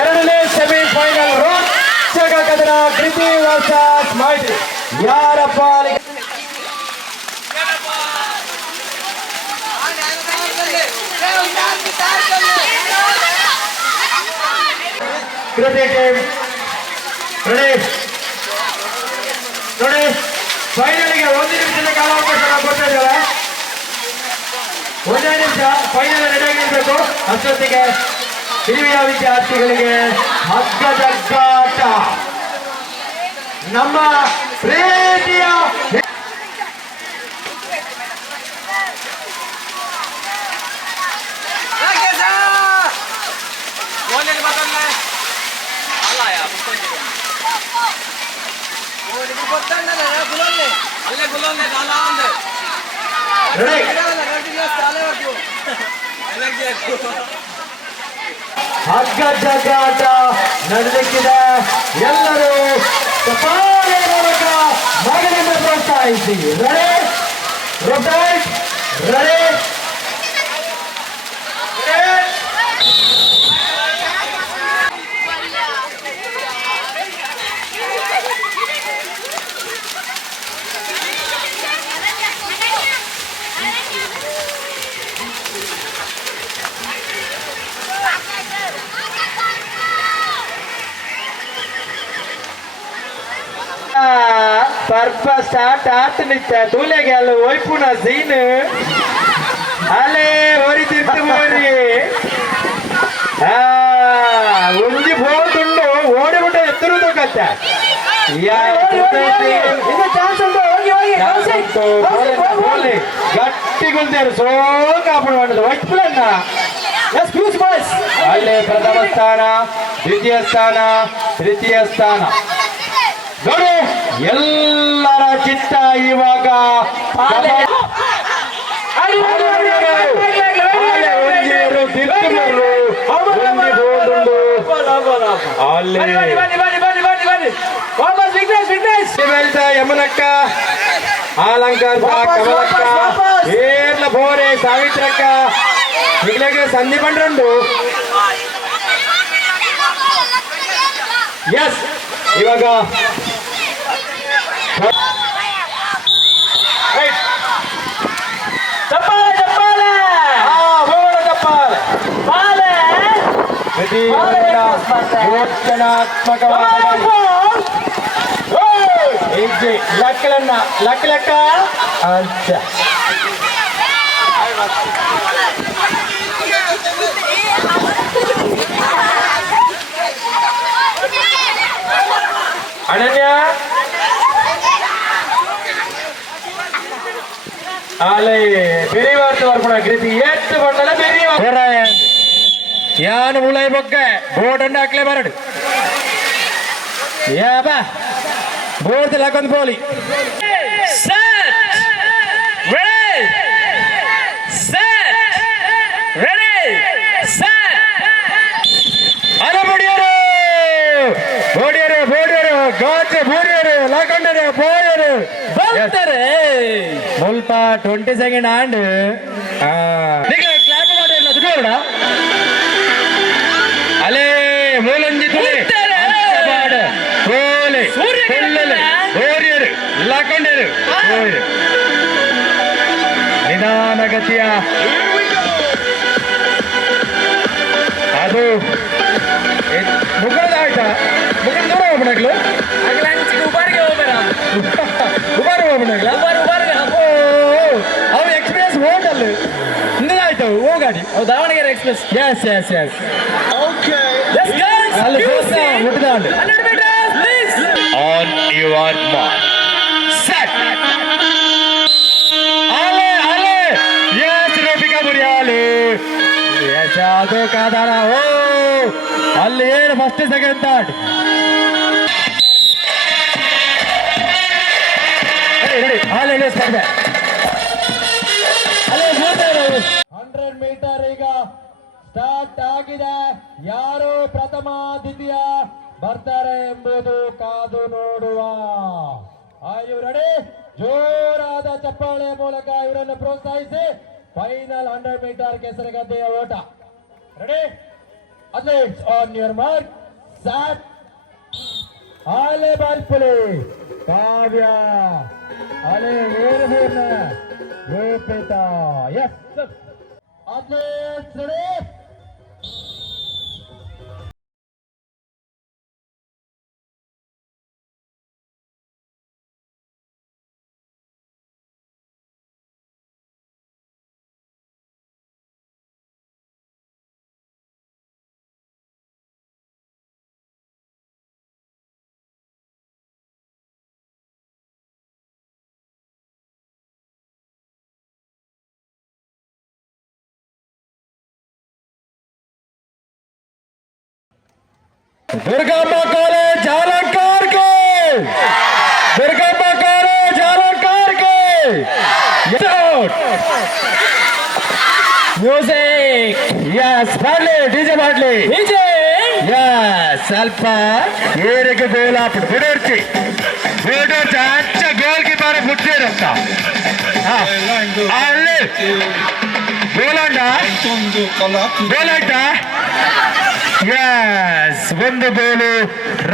ಎರಡನೇ ಸೆಮಿಫೈನಲ್ ರೋಚಕ ಕದನ ಕೃತಿ ವರ್ಸಸ್ ಮೈತ್ರಿ. ಯಾರಪ್ಪ ಕೃತಿ ಟೀಮ್ ನೋಡಿ ಫೈನಲ್ಗೆ 1 ನಿಮಿಷದ ಕಾಲಾವಕಾಶ ಕೊಡ್ತಾ ಇದ್ದಾರೆ. 1 ನಿಮಿಷ ಫೈನಲ್ ರೆಡಿಯಾಗಿರ್ಬೇಕು. ಅಷ್ಟೊತ್ತಿಗೆ ಹಿರಿಯ ವಿದ್ಯಾರ್ಥಿಗಳಿಗೆ ಹಗ್ಗ ಜಗ್ಗಾಟ. ನಮ್ಮ ಪ್ರೀತಿಯ ಹಗ್ಗ ಜಗ್ಗಾಟ ನಡೆದಕ್ಕಿದೆ. ಎಲ್ಲರೂ ಚಪ್ಪಾಳೆ ಮೂಲಕ ಮಗನಿಂದ ಪ್ರೋತ್ಸಾಹಿಸಿ. Ready rotate ready purpose start आत नित्य दूले गेल ओयपुना सीन अले ओरी तिर्त बोरी उंजी बोलुंडु ओडिबिट्टे एत्तुरुदु कत्ते इन्न ಚಾನ್ಸ್ ಉಂಟು. ಹೋಗಿ ಹೋಗಿ ಗಟ್ಟಿ ಗುಲ್ದೇರು ಸೋಕ ಅಪ್ಪಣೆ ಒಯ್ಪುಲನ್ನ ಎಕ್ಸ್ಕ್ಯೂಸ್ ಬಾಯ್ಸ್. ಅಲ್ಲೇ ಪ್ರಥಮ ಸ್ಥಾನ, ದ್ವಿತೀಯ ಸ್ಥಾನ, ತೃತೀಯ ಸ್ಥಾನ ನೋಡಿ. ಎಲ್ಲರ ಚಿತ್ತ ಇವಾಗ ಯಮನಕ್ಕ, ಆಲಂಕಾರ, ಕಮಲಕ್ಕ, ಏರ್ಲ ಬೋರೆ, ಸಾವಿತ್ರಕ್ಕ, ಈಗಲೇ ಸಂಧಿ ಬಂಡ್ರಂಡು. ಎಸ್ ಇವಾಗ లెక్కలన్నా లెక్క లెక్క అంతే. ಅನನ್ಯ ಆಲೆ ಬೆರಿವಾರ್ತ ವರ್ಪಣ ಕೃತಿ ಎತ್ತು ಬಂದಲ್ಲ ಬೆರಿವಾರ ಯಾನು ಉಳೈ ಬೊಗ್ಗೆ ಬೋರ್ಡ್ ಅನ್ನು ಹಾಕ್ಲೇ ಬರಡು ಯಾಬ ಬೋರ್ಡ್ ಹಾಕೊಂಡ್ ಬೋಲಿ ಸ್ವಲ್ಪ 20 ಸೆಕೆಂಡ್ ಆಂಡ್ ಕ್ಲಾಪ್ ಮಾಡಿ ಅಲೇ ಮೂಲಂಜಿ ಹಾಕೊಂಡರು ನಿಧಾನಗತಿಯ ಅದು ಮುಖದ ಆಯ್ತಾ ಮುಖದ ದೂರ ಹೋಗ್ಬಿಡಗ್ಲು ಉಬಾರಿಗೆ ಹೋಗ್ಬೇಡ ಉಬಾರು ಹೋಗ್ಬಿಡಗ್ಲ ಅವು ಎಕ್ಸ್ಪ್ರೆಸ್ ಹೋಟಲ್ ಹಿಂದಾಯ್ತು ಹೋಗಾಡಿ ಅವು Davanagere express S S S ಅಲ್ಲಿ ಮುಟ್ಟಿದ on your mark set ale ale yes ಅದು ಕಾದಾರ ಓ ಅಲ್ಲಿ ಏನು ಫಸ್ಟ್ ಸೆಕೆಂಡ್ ಥರ್ಡ್ ಅಲ್ಲಿ ಸ್ಪರ್ಧೆ 100 ಮೀಟರ್ ಈಗ ಸ್ಟಾರ್ಟ್ ಆಗಿದೆ. ಯಾರು ಪ್ರಥಮ ದ್ವಿತೀಯ ಬರ್ತಾರೆ ಎಂಬುದು ಕಾದು ನೋಡುವ. ಆಯು ರೆಡಿ? ಜೋರಾದ ಚಪ್ಪಾಳೆ ಮೂಲಕ ಇವರನ್ನು ಪ್ರೋತ್ಸಾಹಿಸಿ ಫೈನಲ್ 100 ಮೀಟರ್ ಕೆಸರಗದ್ದೆಯ ಓಟ. Ready? Athletes on your mark start. ಆಲೆ ಬಾಲ್ಪುಲಿ ಕಾವ್ಯ ಅಲೆ ಏರುಹೂರ್ಣ ರೂಪಿತ. Yes athletes ready? Durgamma college Alankar के, दुर्गम्मा कॉलेज अलंकार के म्यूजिक. यस बाडले डीजे बाडले डीजे. यस ಸ್ವಲ್ಪ ಏರಿಗೆ ಗೋಲ್ ಹಾಕ್ಬಿಟ್ಟು ಬಿಡರ್ಚಿ ಬಿಡರ್ಚಿ ಅಚ್ಚ ಗೋಲ್ ಕೀಪರ್ ಮುಟ್ಟಿರಂತ ಅಲ್ಲಿ ಗೋಲಂಡ ಗೋಲಂಡ. ಯಸ್ ಒಂದು ಗೋಲು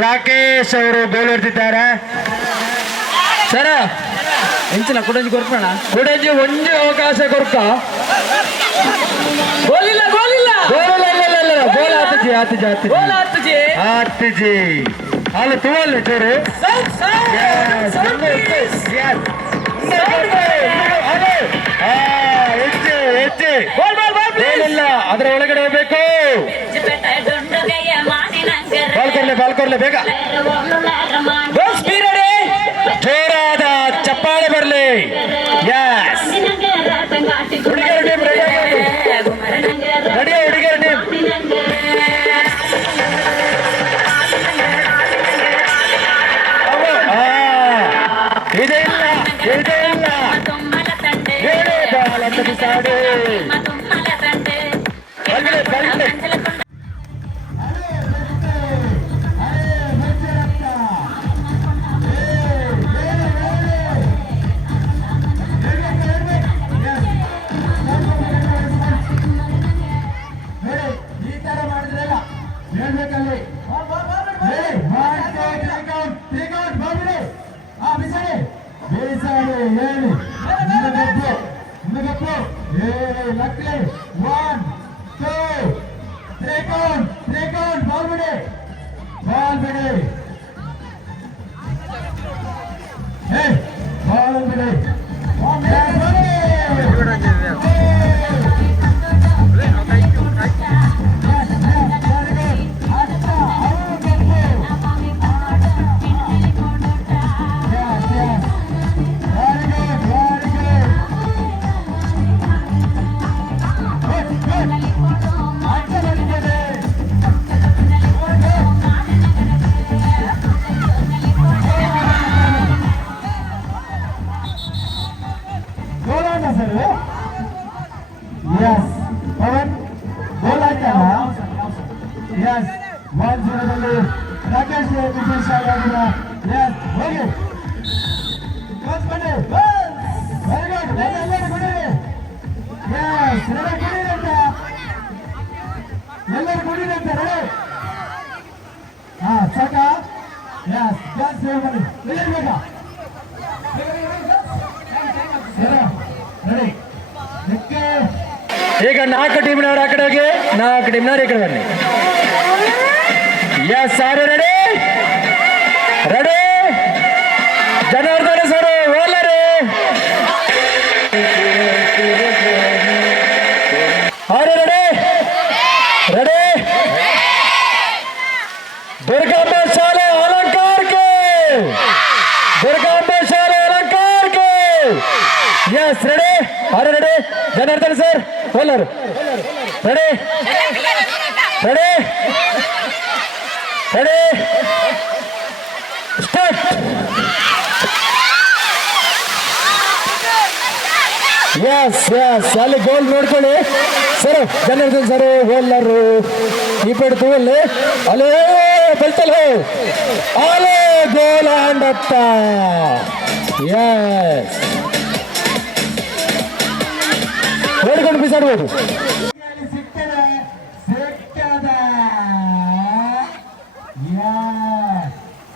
ರಾಕೇಶ್ ಅವರು ಗೋಲ್ ಹೊಡೆದಿದ್ದಾರೆ. ಸರ ಎಂಚಿನ ಕುಡಂಜಿ ಕೊರ್ಪಣ ಕುಡಂಜಿ ಒಂದೇ ಅವಕಾಶ ಕೊರ್ಕ ಗೋಲಿಲ್ಲ ಗೋಲಿಲ್ಲ ಗೋಲಿಲ್ಲ ಗೋಲ್ ಆತಜಿ ಆತಜಿ ಆತಜಿ ಗೋಲ್ ಆತಜಿ ಆತಜಿ ಅಲ್ಲಿ ತುವಲ್ಲ ಚೂರು. ಇಲ್ಲ ಅದರ ಒಳಗಡೆ ಹೋಗ್ಬೇಕು. ಬಾಲ್ ಕೊರ್ಲೆ ಬೇಗ. ಜೋರಾದ ಚಪ್ಪಾಳೆ ಬರಲಿ. ಯಸ್ ಹುಡುಗಿಯರ ಟೀಮ್ ರೆಡಿ ಹುಡುಗಿಯರ ಟೀಮ್. ಇದೆ ಇಲ್ಲ ಇದೆ ಇಲ್ಲ ಹೇಳಿ ಬಾಲ್ ಅಂತ ಬಿಸಾಡಿ ಬರಲಿ ಬರಲಿ. ರಾಕೇಶ್ ವಿಶೇಷ ಹೋಗಿ ಎಲ್ಲರೂ ಕುಡಿದಂತೆ ರೆಡಿ. ಹಾ ಸಾಕ. ಯಸ್ ಗ್ಯಾಸ್ ಸೇವ್ ಮಾಡಿ ಬೇಗ ರೆಡಿ. ಈಗ 4 ಟೀಮ್ನವರು ಆ ಕಡೆ ಹೋಗಿ 4 ಟೀಮ್ನವರು ಈ ಕಡೆ ಬನ್ನಿ. ಯಸ್ ಸಾರಿ ರೆಡಿ ರೆಡಿ. ಜನಾರ್ದನ ಸರ್ ಓಲರಿ ಆರೆ ರೆಡಿ ರೆಡಿ. दुर्गाम्बा शाले अलंकार के, दुर्गाम्बा शाले अलंकार के. Yes ready. अरे ready Janardhan sir bowler ready ready ready start. Yes S ಅಲ್ಲಿ ಗೋಲ್ ನೋಡ್ಕೊಳ್ಳಿ ಸರ್. ಜನಾರ್ದನ್ ಸರ್ ಬೌಲರು ಈ ಪಡ್ತು ಅಲ್ಲಿ ಅಲ್ಲೇ ಬಲ್ತಲ್ಲ ಅಲ್ಲೇ ಗೋಲ್ ಹ್ಯಾಂಡ್ ಅತ್ತ. ಎಸ್ ನೋಡ್ಕೊಂಡು ಬಿಸಾಡ್ಬೋದು.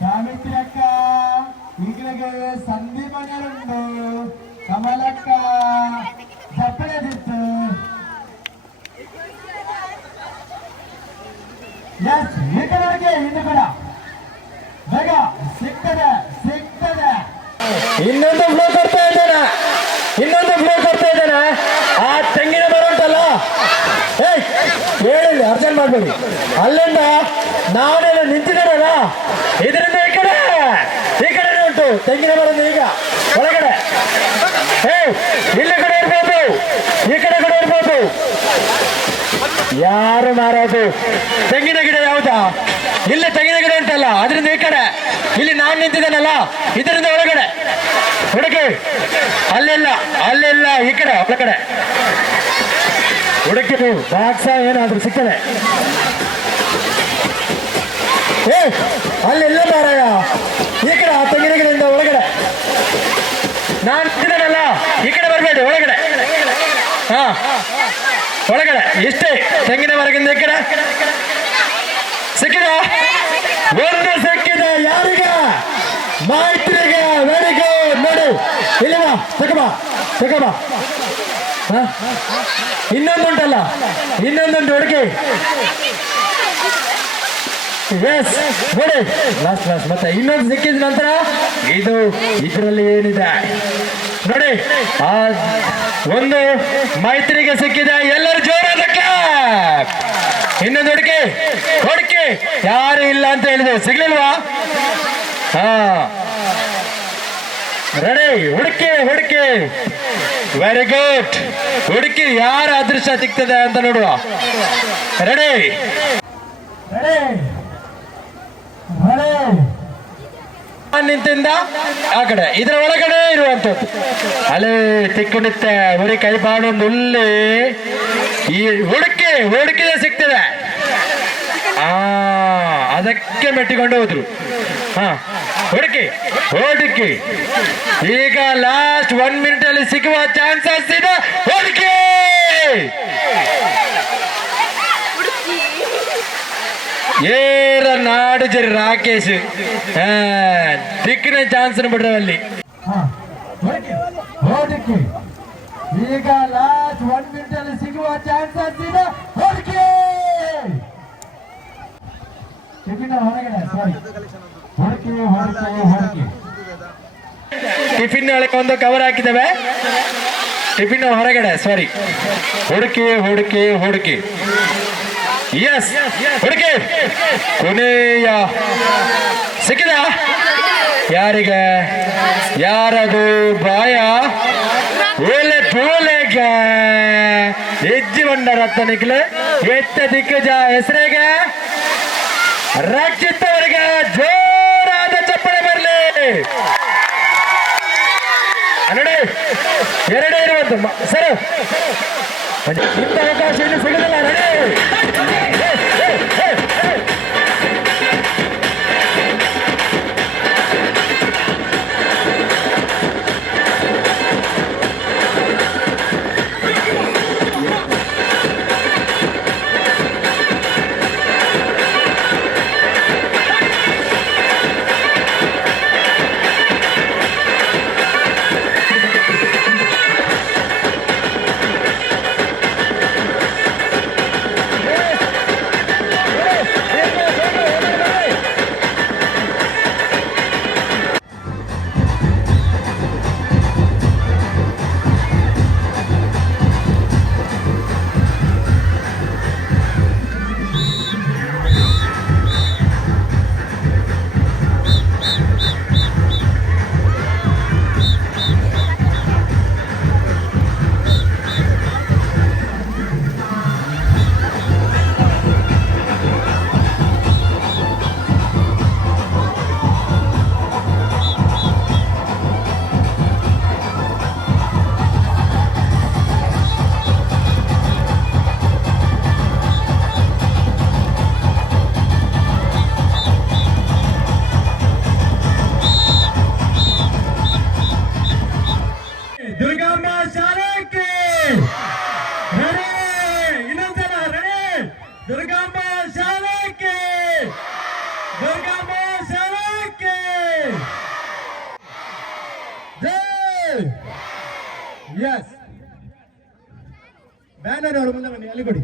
ಸಾವಿತ್ರಕ್ಕ ಈಗಲಿಗೆ ಸಂದೀಪಗಳುಂಡು ಕಮಲಕ್ಕ ಜಪ್ಪಳದಿತ್ತು. ಎಸ್ ಈಟವರೆಗೆ ಇನ್ನು ಕೂಡ ಬೇಗ ಸಿಗ್ತದೆ ಸಿಗ್ತದೆ. ಇನ್ನೊಂದು ಫ್ಲೋ ಕೊಡ್ತಾ ಇದ್ದಾನೆ, ಇನ್ನೊಂದು ಫ್ಲೋ ಕೊಡ್ತಾ ಇದ್ದಾನೆ. ಆ ತೆಂಗಿನ ಮರ ಉಂಟಲ್ಲ, ಹೇಳಿಲ್ಲ ಅರ್ಜೆಂಟ್ ಮಾಡ್ಬೇಡಿ. ಅಲ್ಲಿಂದ ನಾವೆಲ್ಲ ನಿಂತಿದ್ದಾರಲ್ಲ, ಇದರಿಂದ ಈ ಕಡೆ ಉಂಟು ತೆಂಗಿನ ಮರ. ಈಗ ಒಳಗಡೆ ಇಲ್ಲಿ ಕಡೆ ಇರ್ಬೋದು, ಈ ಕಡೆ ಇರ್ಬೋದು. ಯಾರು ಮಾರೋದು? ತೆಂಗಿನ ಗಿಡ ಯಾವ್ದಾ? ಇಲ್ಲಿ ತೆಂಗಿನ ಗಿಡ ಉಂಟಲ್ಲ, ಅದರಿಂದ ಈ ಕಡೆ. ಇಲ್ಲಿ ನಾನು ನಿಂತಿದ್ದೇನಲ್ಲ, ಇದರಿಂದ ಒಳಗಡೆ ಹುಡುಕಿ. ಅಲ್ಲೆಲ್ಲ ಈ ಕಡೆ ಒಳಗಡೆ ಹುಡುಕಿ. ನೀವು ಬಾಕ್ಸ ಏನಾದ್ರೂ ಸಿಗ್ತದೆ. ಅಲ್ಲೆಲ್ಲ ಮಾರಾಯ, ಈ ಕಡೆ ಆ ತೆಂಗಿನ ಗಿಡದಿಂದ ಒಳಗಡೆ. ನಾನು ನಿಂತಿದ್ದೇನಲ್ಲ, ಈ ಕಡೆ ಬರಬೇಡಿ, ಒಳಗಡೆ. ಹಾ ಒಳಗಡೆ ಇಷ್ಟೇ. ತೆಂಗಿನ ಮರಗಿಂದ ಈ ಕಡೆ ಸಿಕ್ಕಿದ ಒಂದು ಸಿಕ್ಕಿದೆ. ಯಾರಿಗ? ಮೈತ್ರಿಗ. Very good. ನೋಡಿ ಇಲ್ಲವಾ, ತಗೋಬಾ. ಇನ್ನೊಂದುಂಟಲ್ಲ, ಇನ್ನೊಂದುಂಟು ಹುಡುಕಿ. ಎಸ್ ನೋಡಿ, ಲಾಸ್ಟ್ ಮತ್ತೆ ಇನ್ನೊಂದು ಸಿಕ್ಕಿದ ನಂತರ ಇದರಲ್ಲಿ ಏನಿದೆ ನೋಡಿ. ಆ ಒಂದು ಮೈತ್ರಿಗೆ ಸಿಕ್ಕಿದೆ. ಎಲ್ಲರೂ ಜೋರಾದ ಕ್ಲಾಪ್. ಇನ್ನೊಂದು ಹುಡುಕಿ ಯಾರು ಇಲ್ಲ ಅಂತ ಹೇಳಿದೆ, ಸಿಗ್ಲಿಲ್ವಾ? ಹಾ ರೆಡಿ. ಹುಡುಕಿ ವೆರಿ ಗುಡ್. ಹುಡುಕಿ ಯಾರ ಅದೃಷ್ಟ ಸಿಗ್ತದೆ ಅಂತ ನೋಡುವ. ರೆಡಿ ನಿಂತಿಂದ ಆ ಕಡೆ ಇದರ ಒಳಗಡೆ ಇರುವಂತದ್ದು. ಅಲ್ಲೇ ತಿಕ್ಕುನಿತ್ತೆ ಉರಿ ಕೈ ಬಾಡೊಂದು ಉಲ್ಲಿ. ಈ ಹುಡುಕಿದೆ ಸಿಗ್ತದೆ. ಅದಕ್ಕೆ ಮೆಟ್ಟಿಕೊಂಡು ಹೋದ್ರು. ಹುಡುಕಿ ಈಗ ಲಾಸ್ಟ್ 1 ಮಿನಿಟ್ ಅಲ್ಲಿ ಸಿಗುವ ಚಾನ್ಸಸ್ ಇದೆ. ಹುಡುಕಿ ಏರ ನಾಡು ಜರಿ ರಾಕೇಶ್ ದಿಕ್ಕಿನ ಚಾನ್ಸ್ ಬಿಡ್ರವಲ್ಲಿ. ಈಗ ಲಾಸ್ಟ್ 1 ಮಿನಿಟ್ ಅಲ್ಲಿ ಸಿಗುವ ಚಾನ್ಸಸ್ ಇದೆ. ಹೊರಗೆ ಹೊರಗಡೆ ಸಾರಿ ಹೊರಗೆ ಟಿಫಿನ್ ಒಳಗೆ ಒಂದು ಕವರ್ ಹಾಕಿದ್ದೇವೆ. ಟಿಫಿನ್ ಹೊರಗಡೆ ಸಾರಿ. ಹುಡುಕಿ ಎಸ್ ಹುಡುಕಿ ಕೊನೆಯ ಸಿಕ್ಕಿದ. ಯಾರಿಗೆ? ಯಾರದು? ಬಾಯ ಓಲೆ ಪೋಲೆಗ ಹೆಜ್ಜಿ ಬಂಡ ರತ್ತ ನಿಕ್ಲೆ ಎತ್ತ ದಿಕ್ಕಜ ಹೆಸರಿಗೆ ರಕ್ಷಿತ್ ಅವರಿಗೆ ಜೋರಾದ ಚಪ್ಪಳೆ ಬರಲಿ. ನೋಡಿ 2 ಇರುವಂತ ಸರ್, ಇಂಥ ಅವಕಾಶ ಇನ್ನು ಸಿಗಲಿಲ್ಲ. ಅಲ್ಲಿ ಕೊಡಿ.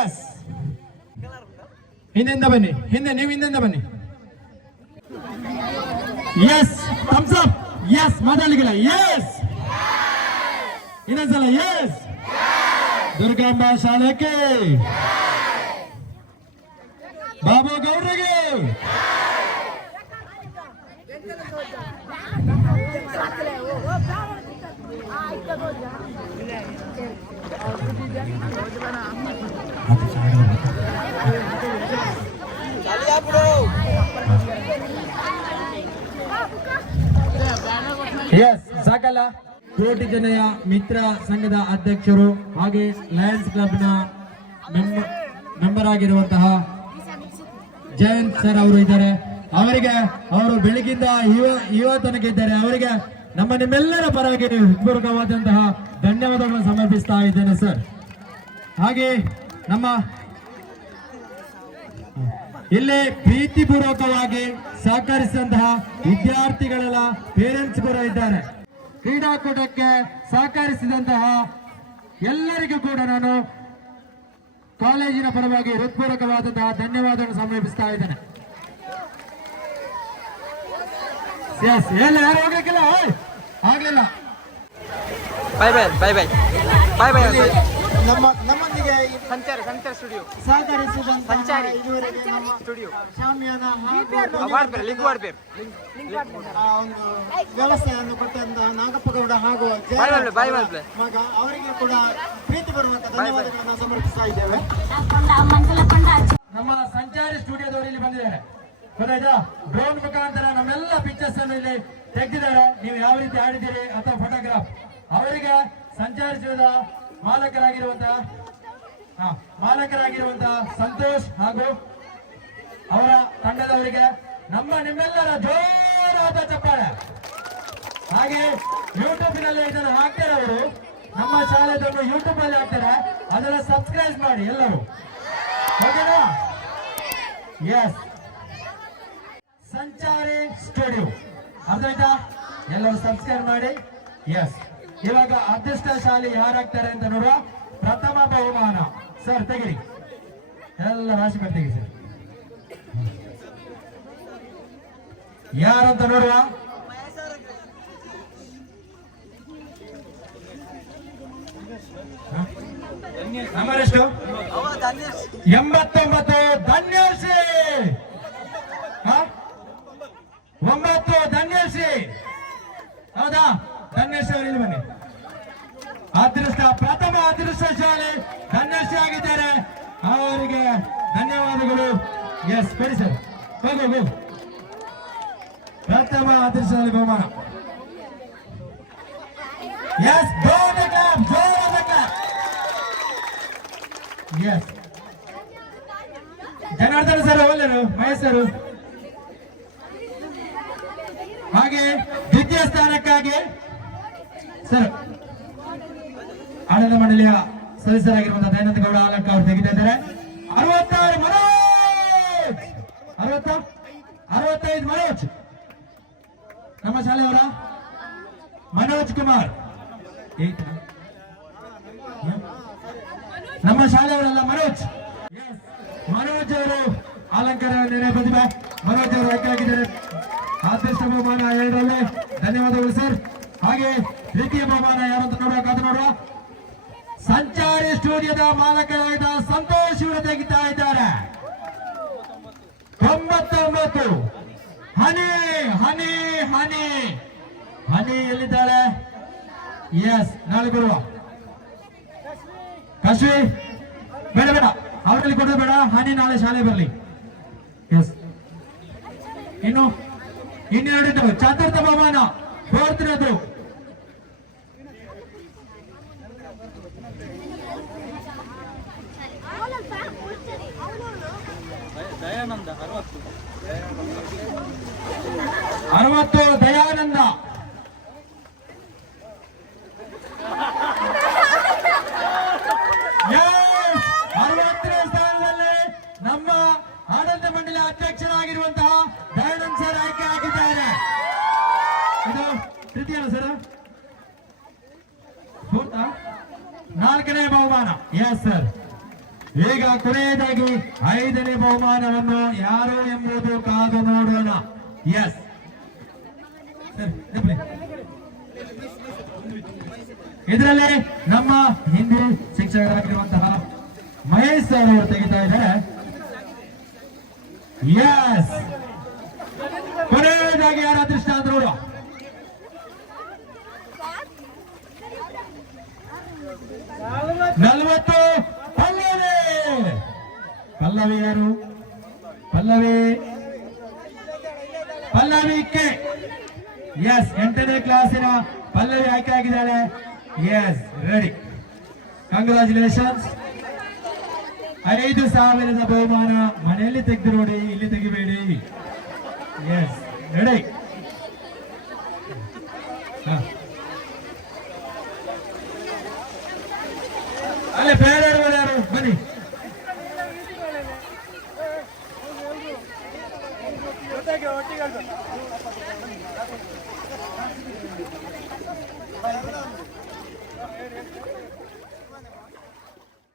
ಎಸ್, ಹಿಂದೆಂದ ಬನ್ನಿ, ನೀವು ಹಿಂದೆಂದ ಬನ್ನಿ. Yes, thumbs up. ಎಸ್, ಮಾತಾಡಲಿಕ್ಕಿಲ್ಲ. ಎಸ್, ಇನ್ನೊಂದ್ಸಲ. ಎಸ್, ದುರ್ಗಾಂಬಾ ಶಾಲೆಗೆ, ಬಾಬು ಗೌಡ್ರಿಗೆ, ಎಸ್ ಸಾಕಲ್ಲ. ಕೋಟಿ ಜನಯ ಮಿತ್ರ ಸಂಘದ ಅಧ್ಯಕ್ಷರು ಹಾಗೆ ಲಯನ್ಸ್ ಕ್ಲಬ್ನ ಮೆಂಬರ್ ಆಗಿರುವಂತಹ ಜಯಂತ್ ಸರ್ ಅವರು ಇದ್ದಾರೆ. ಅವರಿಗೆ ಅವರು ಬೆಳಗಿಂದ ಯುವ ತನಕ ಇದ್ದಾರೆ. ಅವರಿಗೆ ನಮ್ಮ ನಿಮ್ಮೆಲ್ಲರ ಪರವಾಗಿ ಹೃತ್ಪೂರ್ವಕವಾದಂತಹ ಧನ್ಯವಾದಗಳನ್ನು ಸಮರ್ಪಿಸ್ತಾ ಇದ್ದೇನೆ ಸರ್. ಹಾಗೆ ನಮ್ಮ ಇಲ್ಲಿ ಪ್ರೀತಿಪೂರ್ವಕವಾಗಿ ಸಹಕರಿಸಿದಂತಹ ವಿದ್ಯಾರ್ಥಿಗಳೆಲ್ಲ ಪೇರೆಂಟ್ಸ್ ಕೂಡ ಇದ್ದಾರೆ. ಕ್ರೀಡಾಕೂಟಕ್ಕೆ ಸಹಕರಿಸಿದಂತಹ ಎಲ್ಲರಿಗೂ ಕೂಡ ನಾನು ಕಾಲೇಜಿನ ಪರವಾಗಿ ಹೃತ್ಪೂರ್ವಕವಾದಂತಹ ಧನ್ಯವಾದವನ್ನು ಸಮರ್ಪಿಸ್ತಾ ಇದ್ದೇನೆ. ಯಾರು ಹೋಗಕ್ಕಿಲ್ಲ, ಆಗ್ಲಿಲ್ಲ. ಬಾಯ್ ಬಾಯ್ ಬಾಯ್ ಬಾಯ್ ಬಾಯ್ ಬಾಯ್. ನಮ್ಮೊಂದಿಗೆ ಸಂಚಾರ ಸ್ಟುಡಿಯೋ ಸಹಕರಿಸಿದಂತಹ ಸಂಚಾರಿ ಇದುವರೆಗೆ ನಮ್ಮ ಸ್ಟುಡಿಯೋ ಶಾಮಿಯಾನ ಲಿಂಕ್ ಮಾಡ್ಬೇಕು ಒಂದು ವ್ಯವಸ್ಥೆಯನ್ನು ಕೊಟ್ಟಂತಹ ನಾಗಪ್ಪಗೌಡ ಹಾಗೂ ಬಾಯ್ ಬಾಯ್ ಮಗ ಅವರಿಗೆ ಕೂಡ ಪ್ರೀತಿಪೂರ್ವಕ ಧನ್ಯವಾದಗಳನ್ನು ಸಮರ್ಪಿಸ್ತಾ ಇದ್ದೇವೆ. ನಮ್ಮ ಸಂಚಾರಿ ಸ್ಟುಡಿಯೋದವರು ಇಲ್ಲಿ ಬಂದಿದ್ದಾರೆ. ಗೊತ್ತಾಯ್ತಾ? ಡ್ರೋನ್ ಮುಖಾಂತರ ನಮ್ಮೆಲ್ಲ ಪಿಕ್ಚರ್ಸ್ ಅನ್ನು ಇಲ್ಲಿ ತೆಗೆದಿದ್ದಾರೆ. ನೀವು ಯಾವ ರೀತಿ ಆಡಿದ್ದೀರಿ ಅಥವಾ ಫೋಟೋಗ್ರಾಫ್. ಅವರಿಗೆ ಸಂಚಾರಿ ಸ್ಟುಡಿಯೋದ ಮಾಲಕರಾಗಿರುವಂತಹ ಸಂತೋಷ್ ಹಾಗೂ ಅವರ ತಂಡದವರಿಗೆ ನಿಮ್ಮೆಲ್ಲರ ಜೋರಾದ ಚಪ್ಪಾಳೆ. ಹಾಗೆ ಯೂಟ್ಯೂಬ್ ನಲ್ಲಿ ಇದನ್ನು ಹಾಕ್ತಾರೆ. ಅವರು ನಮ್ಮ ಶಾಲೆದನ್ನು ಯೂಟ್ಯೂಬ್ ಅಲ್ಲಿ ಹಾಕ್ತಾರೆ. ಅದನ್ನ ಸಬ್ಸ್ಕ್ರೈಬ್ ಮಾಡಿ ಎಲ್ಲರೂ. ಓಕೆನಾ? ಎಸ್, ಸಂಚಾರಿ ಸ್ಟುಡಿಯೋ ಅರ್ಥ ಆಯ್ತಾ? ಎಲ್ಲರೂ ಸಬ್ಸ್ಕ್ರೈಬ್ ಮಾಡಿ. ಎಸ್, ಇವಾಗ ಅದೃಷ್ಟಶಾಲಿ ಯಾರಾಗ್ತಾರೆ ಅಂತ ನೋಡುವ. ಪ್ರಥಮ ಬಹುಮಾನ ಸರ್ ತೆಗಿರಿ, ಎಲ್ಲ ರಾಶಿ ಮೇಲೆ ತೆಗಿ ಸರ್. ಯಾರಂತ ನೋಡುವ. ನಂಬರ್ ಎಷ್ಟು? 89. ಧನ್ಯಶ್ರೀ. 9 ಧನ್ಯಶ್ರೀ. ಹೌದಾ? ಧನ್ಯಶ್ರೀ ಅವರು ಇಲ್ಲಿ ಬನ್ನಿ. ಪ್ರಥಮ ಅದೃಷ್ಟ ಶಾಲೆ ಧನ್ಯಶ್ರೀ ಆಗಿದ್ದಾರೆ. ಅವರಿಗೆ ಧನ್ಯವಾದಗಳು. ಎಸ್, ಕೊಡಿ ಸರ್. ಹೋಗು. ಪ್ರಥಮ ಅದೃಷ್ಟ ಶಾಲೆ ಬಹುಮಾನ. ಎಸ್, ಜೋರಾದ ಕ್ಲಾಪ್. ಎಸ್, ಜನಾರ್ದನ್ ಸರ್ ಒಳ್ಳೆಯರು, ಮಹೇಶ್ ಸರ್. ಹಾಗೆ ದ್ವಿತೀಯ ಸ್ಥಾನಕ್ಕಾಗಿ ಸರ್ ಆಡಳಿತ ಮಂಡಳಿಯ ಸದಸ್ಯರಾಗಿರುವಂತಹ ದಯಾನಂದ ಗೌಡ ಆಲಕ್ಕ ಅವರು ತೆಗೆದಿದ್ದಾರೆ. 66 ಮನೋಜ್. 65 ಮನೋಜ್. ನಮ್ಮ ಶಾಲೆಯವರ ಮನೋಜ್ ಕುಮಾರ್. ನಮ್ಮ ಶಾಲೆಯವರೆಲ್ಲ ಮನೋಜ್. ಮನೋಜ್ ಅವರು ಅಲಂಕಾರ ಪ್ರತಿಭೆ. ಮನೋಜ್ ಅವರು ಆಯ್ಕೆಯಾಗಿದ್ದಾರೆ. ಅದೃಷ್ಟ ಬಹುಮಾನ 2ರಲ್ಲಿ. ಧನ್ಯವಾದಗಳು ಸರ್. ಹಾಗೆ ದ್ವಿತೀಯ ಬಹುಮಾನ ಯಾರಂತ ನೋಡುವ. ಸಂಚಾರಿ ಸ್ಟುಡಿಯೋದ ಮಾಲಕರಾದ ಸಂತೋಷ್ ಇವರು ತೆಗಿತಾ ಇದ್ದಾರೆ. 99. ಹನಿ ಎಲ್ಲಿದ್ದಾಳೆ? ಎಸ್, ನಾಳೆ ಬರುವ. ಕಶ್ವಿ ಬೇಡ ಅವರಲ್ಲಿ ಕೊಡೋದು ಬೇಡ. ಹನಿ ನಾಳೆ ಶಾಲೆ ಬರಲಿ. ಎಸ್, ಇನ್ನೆರಡಿದ್ದು ಚತುರ್ಥ ಬಹುಮಾನ 4ನೇದು. ದಯಾನಂದ 60 ದಯಾನಂದ. Yes! 40ನೇ ಸ್ಥಾನದಲ್ಲಿ ನಮ್ಮ ಆಡಳಿತ ಮಂಡಳಿ ಅಧ್ಯಕ್ಷರಾಗಿರುವಂತಹ ದಯಾನಂದ್ ಸರ್ ಆಯ್ಕೆ ಆಗಿದ್ದಾರೆ. ಇದು ತೃತೀಯನ ಸರ್, ನಾಲ್ಕನೇ ಬಹುಮಾನ. Yes sir. ಈಗ ಕೊನೆಯದಾಗಿ 5ನೇ ಬಹುಮಾನವನ್ನು ಯಾರು ಎಂಬುದು ಕಾದು ನೋಡೋಣ. ಎಸ್ ಇದರಲ್ಲಿ ನಮ್ಮ ಹಿಂದಿ ಶಿಕ್ಷಕರಾಗಿರುವಂತಹ ಮಹೇಶ್ ಸರ್ ಅವರು ತೆಗಿತಾ ಇದ್ದಾರೆ. ಎಸ್, ಕೊನೆಯದಾಗಿ ಯಾರ ಅದೃಷ್ಟ ಅಂದ್ರು 40 ಪಲ್ಲವಿ ಯಾರು? ಪಲ್ಲವಿ ಕೆ. ಎಸ್, 8ನೇ ಕ್ಲಾಸಿನ ಪಲ್ಲವಿ ಆಯ್ಕೆ ಆಗಿದ್ದಾಳೆ. S, ready. ಕಂಗ್ರಾಚುಲೇಷನ್ಸ್. 5,000 ಬಹುಮಾನ. ಮನೆಯಲ್ಲಿ ತೆಗೆದು ನೋಡಿ, ಇಲ್ಲಿ ತೆಗಿಬೇಡಿ. S, ready. ಅಲ್ಲೇ ಬೇರೆ ಯಾರು ಬನ್ನಿ. ಒಟ್ಟಿಗೆ